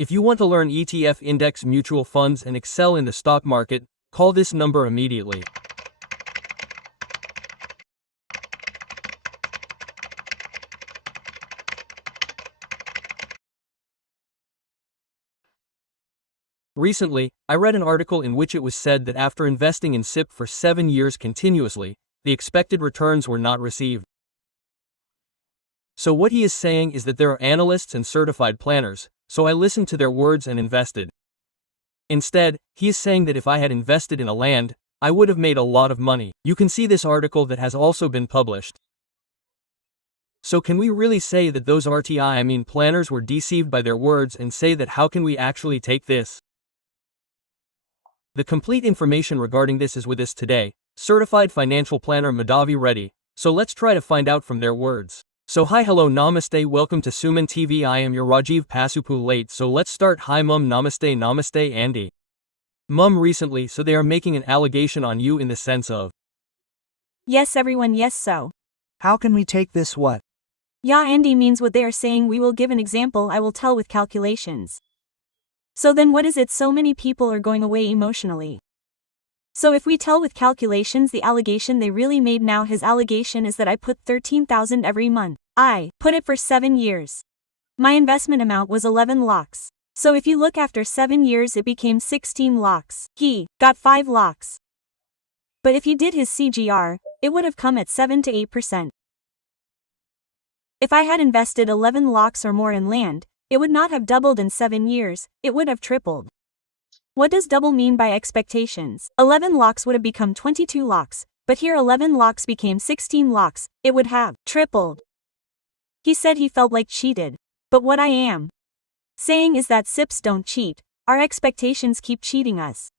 If you want to learn ETF index mutual funds and excel in the stock market, call this number immediately. Recently, I read an article in which it was said that after investing in SIP for 7 years continuously, the expected returns were not received. So what he is saying is that there are analysts and certified planners, so I listened to their words and invested. Instead, he is saying that if I had invested in a land, I would have made a lot of money. You can see this article that has also been published. So can we really say that those planners were deceived by their words and say that how can we actually take this? The complete information regarding this is with us today, certified financial planner Madhavi Reddy, so let's try to find out from their words. So hi hello namaste welcome to SumanTV I am your Rajiv Pasupu late so let's start hi mum namaste Andy. Mum recently so they are making an allegation on you in the sense of. Yes everyone yes so. How can we take this what? Yeah Andy means what they are saying we will give an example I will tell with calculations. So then what is it so many people are going away emotionally? So if we tell with calculations the allegation they really made now his allegation is that I put 13,000 every month. I put it for 7 years. My investment amount was 11 lakhs. So if you look after 7 years it became 16 lakhs. He got 5 lakhs. But if he did his CGR, it would have come at 7 to 8%. If I had invested 11 lakhs or more in land, it would not have doubled in 7 years, it would have tripled. What does double mean by expectations? 11 lakhs would have become 22 lakhs, but here 11 lakhs became 16 lakhs, it would have tripled. He said he felt like cheated. But what I am saying is that SIPs don't cheat, our expectations keep cheating us.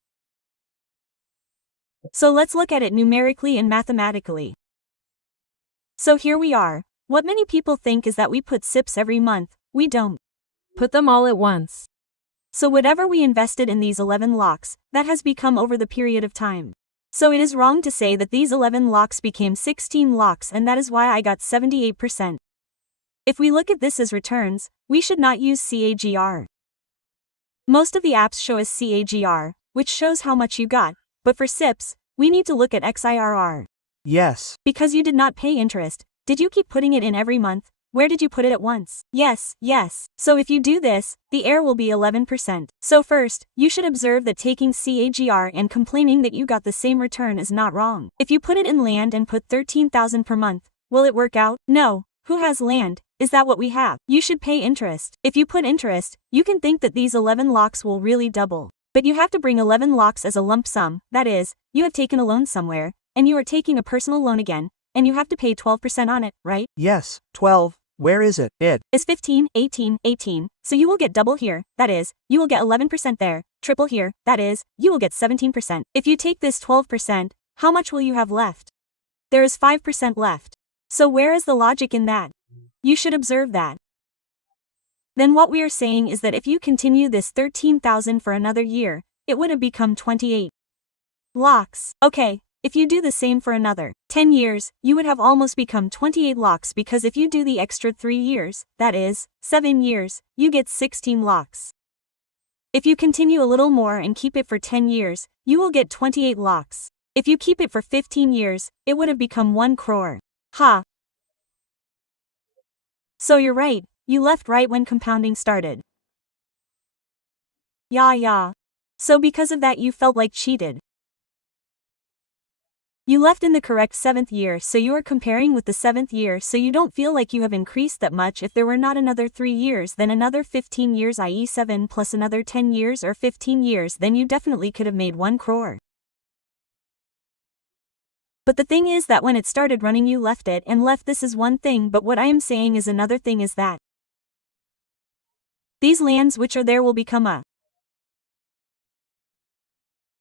So let's look at it numerically and mathematically. So here we are. What many people think is that we put SIPs every month, we don't. Put them all at once. So whatever we invested in these 11 lakhs, that has become over the period of time. So it is wrong to say that these 11 lakhs became 16 lakhs and that is why I got 78%. If we look at this as returns, we should not use CAGR. Most of the apps show us CAGR, which shows how much you got, but for SIPs, we need to look at XIRR. Yes. Because you did not pay interest, did you keep putting it in every month? Where did you put it at once? Yes. So if you do this, the error will be 11%. So first, you should observe that taking CAGR and complaining that you got the same return is not wrong. If you put it in land and put 13,000 per month, will it work out? No. Who has land? Is that what we have? You should pay interest. If you put interest, you can think that these 11 lakhs will really double. But you have to bring 11 lakhs as a lump sum, that is, you have taken a loan somewhere, and you are taking a personal loan again, and you have to pay 12% on it, right? Yes, 12. Where is it? It is 15, 18. So you will get double here, that is, you will get 11% there, triple here, that is, you will get 17%. If you take this 12%, how much will you have left? There is 5% left. So where is the logic in that? You should observe that. Then what we are saying is that if you continue this 13,000 for another year, it would have become 28 lakhs. Okay. If you do the same for another 10 years, you would have almost become 28 lakhs because if you do the extra 3 years, that is, 7 years, you get 16 lakhs. If you continue a little more and keep it for 10 years, you will get 28 lakhs. If you keep it for 15 years, it would have become 1 crore. Ha! So you're right, you left right when compounding started. Yeah. So because of that you felt like cheated. You left in the correct 7th year so you are comparing with the 7th year so you don't feel like you have increased that much if there were not another 3 years then another 15 years i.e. 7 plus another 10 years or 15 years then you definitely could have made 1 crore. But the thing is that when it started running you left it and left this is one thing but what I am saying is another thing is that these lands which are there will become a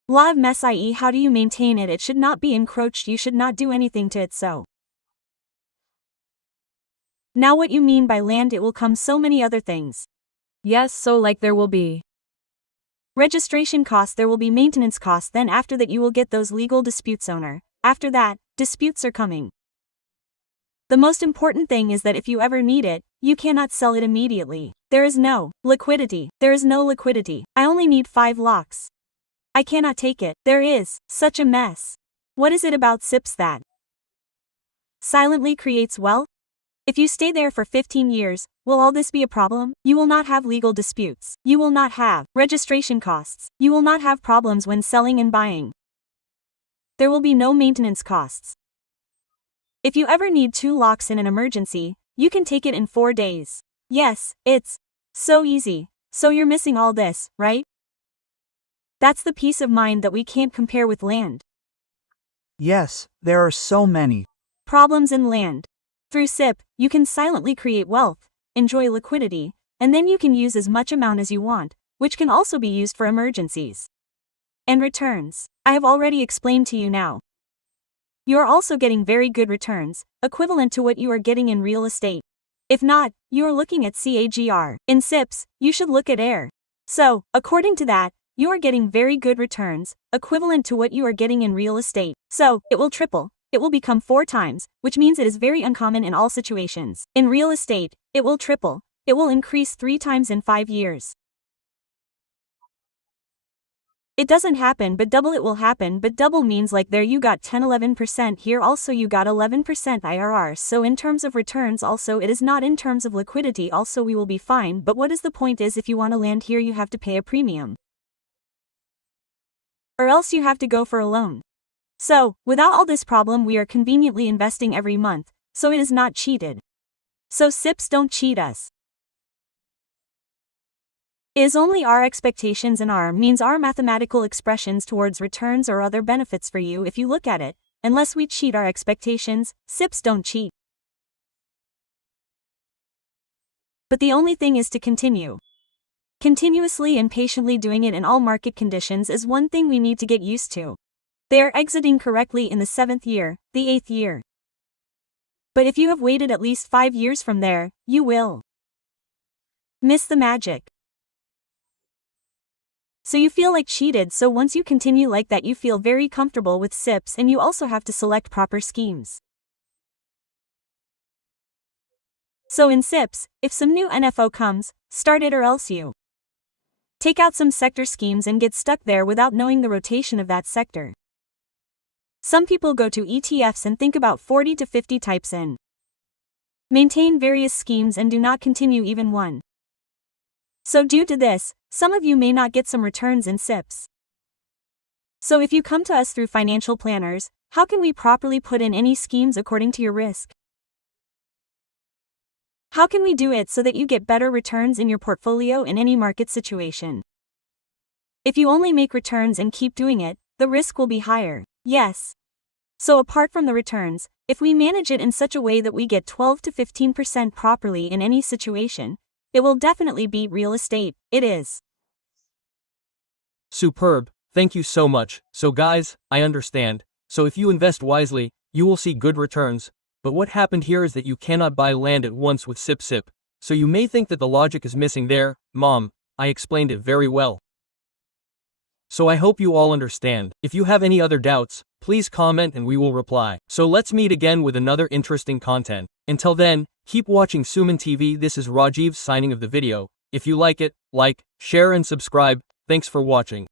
law of mess i.e. how do you maintain it? It should not be encroached, you should not do anything to it so. Now what you mean by land it will come so many other things. Yes so like there will be registration costs there will be maintenance costs then after that you will get those legal disputes owner. After that, disputes are coming. The most important thing is that if you ever need it, you cannot sell it immediately. There is no liquidity. There is no liquidity. I only need 5 lakhs. I cannot take it. There is such a mess. What is it about SIPs that silently creates wealth? If you stay there for 15 years, will all this be a problem? You will not have legal disputes. You will not have registration costs. You will not have problems when selling and buying. There will be no maintenance costs. If you ever need 2 lakhs in an emergency, you can take it in 4 days. Yes, it's so easy. So you're missing all this, right? That's the peace of mind that we can't compare with land. Yes, there are so many Problems in land. Through SIP, you can silently create wealth, enjoy liquidity, and then you can use as much amount as you want, which can also be used for emergencies. And returns. I have already explained to you now. You are also getting very good returns, equivalent to what you are getting in real estate. If not, you are looking at CAGR. In SIPs, you should look at AIR. So, according to that, you are getting very good returns, equivalent to what you are getting in real estate. So, it will triple. It will become 4 times, which means it is very uncommon in all situations. In real estate, it will triple. It will increase 3 times in 5 years. It doesn't happen, but double it will happen, but double means like there you got 10-11%, here also you got 11% IRR, so in terms of returns also it is not in terms of liquidity also we will be fine, but what is the point is if you want to land here you have to pay a premium. Or else you have to go for a loan. So, without all this problem we are conveniently investing every month, so it is not cheated. So SIPs don't cheat us. It is only our expectations and our means our mathematical expressions towards returns or other benefits for you if you look at it, unless we cheat our expectations, SIPs don't cheat. But the only thing is to continue. Continuously and patiently doing it in all market conditions is one thing we need to get used to. They are exiting correctly in the 7th year, the 8th year. But if you have waited at least 5 years from there, you will miss the magic. So you feel like cheated, so once you continue like that you feel very comfortable with SIPs and you also have to select proper schemes. So in SIPs, if some new NFO comes, start it or else you take out some sector schemes and get stuck there without knowing the rotation of that sector. Some people go to ETFs and think about 40 to 50 types in. Maintain various schemes and do not continue even one. So due to this, some of you may not get some returns in SIPs. So if you come to us through financial planners, how can we properly put in any schemes according to your risk? How can we do it so that you get better returns in your portfolio in any market situation? If you only make returns and keep doing it, the risk will be higher. Yes. So apart from the returns, if we manage it in such a way that we get 12 to 15% properly in any situation, it will definitely beat real estate. It is. Superb, thank you so much. So guys, I understand. So if you invest wisely, you will see good returns. But what happened here is that you cannot buy land at once with SIP. So you may think that the logic is missing there. Mom, I explained it very well. So I hope you all understand. If you have any other doubts, please comment and we will reply. So let's meet again with another interesting content. Until then, keep watching SumanTV. This is Rajiv signing of the video. If you like it, like, share and subscribe. Thanks for watching.